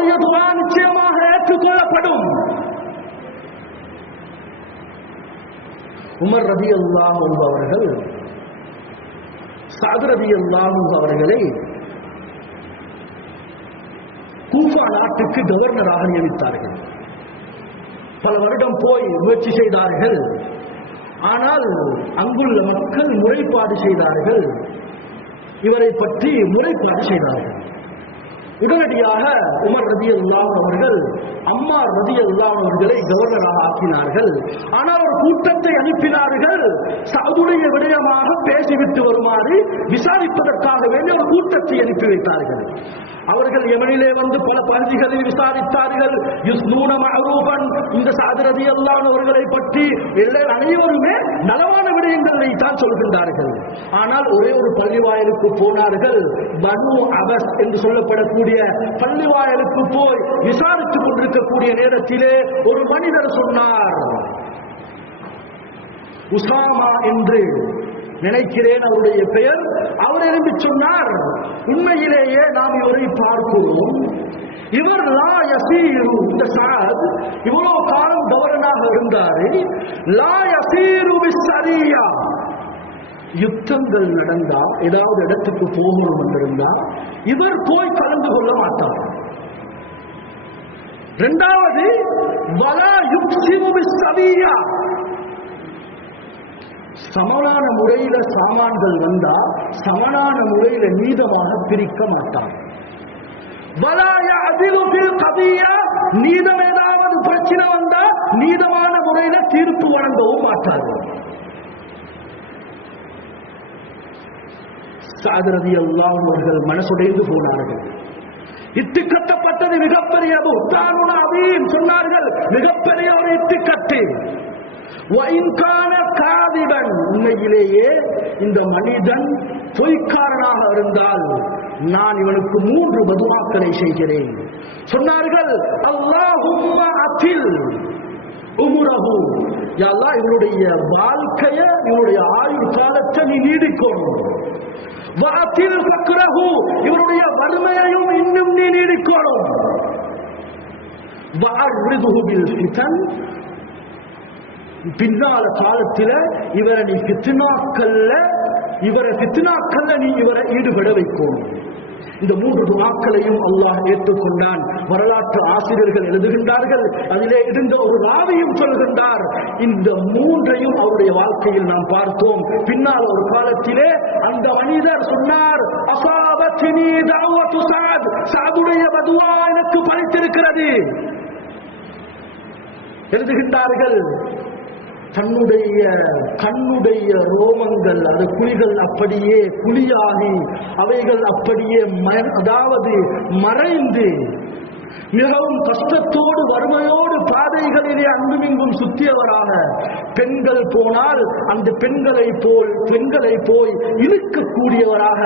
அவருடைய துவா நிச்சயமாக ஏற்றுக்கொள்ளப்படும். உமர் ரபி அல்லாஹ் என்பவர்கள் சாது ரபி அல்லாஹ் அவர்களை கூஃபா நாட்டுக்கு கவர்னராக நியமித்தார்கள். பல வருடம் போய் முயற்சி செய்தார்கள். ஆனால் அங்குள்ள மக்கள் முறைப்பாடு செய்தார்கள். இவரை பற்றி முறைப்பாடு செய்தார்கள். உடனடியாக உமர் ரதி அல்லாஹ் அவர்கள் அம்மா ரதி அல்லாஹ் அவர்களை கவர்னராக ஆக்கினார்கள். ஆனால் ஒரு கூட்டத்தை அனுப்பினார்கள். சவுதுடைய விடயமாக பேசிவிட்டு வருமாறு விசாரிப்பதற்காக வேண்டிய ஒரு கூட்டத்தை அனுப்பி வைத்தார்கள். அவர்கள் எமனிலே வந்து பல பகுதிகளில் விசாரித்தார்கள். யுஸ்னூன மஅரூபன் இந்த சாதரதி அல்லாஹ் அவர்களை பற்றி எல்லாம் அனைவருமே நலவான போனார்கள் ஆனால் ஒரே ஒரு பள்ளிவாயலுக்கு போனார்கள். பனு அபஸ் என்று சொல்லப்படக்கூடிய பள்ளிவாயலுக்கு போய் விசாரித்துக் கொண்டிருக்கக்கூடிய நேரத்திலே ஒரு மனிதர் சொன்னார். உசாமா என்று நினைக்கிறேன் அவருடைய பெயர். அவர் எழுப்பி சொன்னார் உண்மையிலேயே நாம் இவரை பார்க்கிறோம். இவர் லா யசீரு இந்த சாத். இவ்வளவு காலம் கவர்னராக இருந்தாரு. லா யசீரு சரியா யுத்தங்கள் நடந்தா ஏதாவது இடத்துக்கு போகணும் வந்திருந்தா இவர் போய் கலந்து கொள்ள மாட்டார். இரண்டாவது வலா யுக்சிமு சமனான முறையில சாமான்கள் வந்தா சமனான முறையில நீதமாக பிரிக்க மாட்டார். வலாய அதிலுபில் கவியா நீதம் ஏதாவது பிரச்சனை வந்தா நீதமான முறையில தீர்ப்பு வழங்கவும் மாட்டார்கள் சாதரதி அல்லாஹ் அவர்கள் மனசுடைந்து போனார்கள். இட்டு கட்டப்பட்டது மிகப்பெரிய சொன்னார்கள். மிகப்பெரிய ஒரு இட்டுக்கட்டு வைன்கான காதிடன் உண்மையிலேயே இந்த மனிதன் பொய்க்காரனாக இருந்தால் நான் இவனுக்கு மூன்று மதுமாக்களை செய்கிறேன். சொன்னார்கள் அல்லாஹும் அத்தில் உமுரகு யா அல்லாஹ் இவனுடைய வாழ்க்கைய இவனுடைய ஆயுள் காலத்தை நீ நீடிக்கணும். இவருடைய வறுமையையும் இன்னும் நீ நீடிக்கணும். பின்னால காலத்தில் இவரை நீ பித்னாக்கல்ல இவரை பித்னாக்கல்ல நீ இவரை ஈடுபட வைக்கணும். இந்த மூன்று துவாக்களையும் அல்லாஹ் ஏற்றுக்கொண்டான். வரலாற்று ஆசிரியர்கள் எழுதுகின்றார்கள். அதிலே இருந்த ஒரு ராவியும் சொல்கின்றார் இந்த மூன்றையும் அவருடைய வாழ்க்கையில் நாம் பார்த்தோம். பின்னால் ஒரு காலத்திலே அந்த மனிதர் சொன்னார் சாதுடைய பதுவா எனக்கு படைத்திருக்கிறது. எழுதுகின்றார்கள் தன்னுடைய கண்ணுடைய ரோமங்கள் அது குழிகள் அப்படியே குழியாகி அவைகள் அப்படியே அதாவது மறைந்து மிகவும் கஷ்டத்தோடு வறுமையோடு பாதைகளிலே அங்குமிங்கும் சுத்தியவராக பெண்கள் போனால் அந்த பெண்களை போல் பெண்களை போய் இழுக்கக்கூடியவராக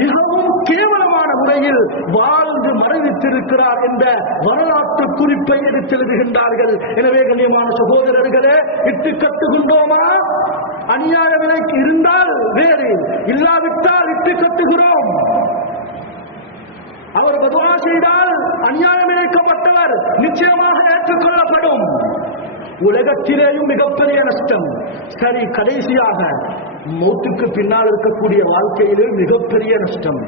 மிகவும் கேவலமான முறையில் வாழ்ந்து மறைவித்திருக்கிறார் என்ற வரலாற்று குறிப்பை எடுத்தெழுதுகின்றார்கள் எனவே கண்ணியமான சகோதரர்களே இட்டு கட்டுகின்றோமா? அநியாய விலைக்கு இருந்தால் வேறு இல்லாவிட்டால் இட்டு கட்டுகிறோம். அவர் பதுவா செய்தால் அநியாயம் இழைக்கப்பட்டவர் நிச்சயமாக ஏற்றுக்கொள்ளப்படும். உலகத்திலேயும் மிகப்பெரிய நஷ்டம். சரி கடைசியாக மௌத்துக்கு பின்னால் இருக்கக்கூடிய வாழ்க்கையிலே மிகப்பெரிய நஷ்டம்.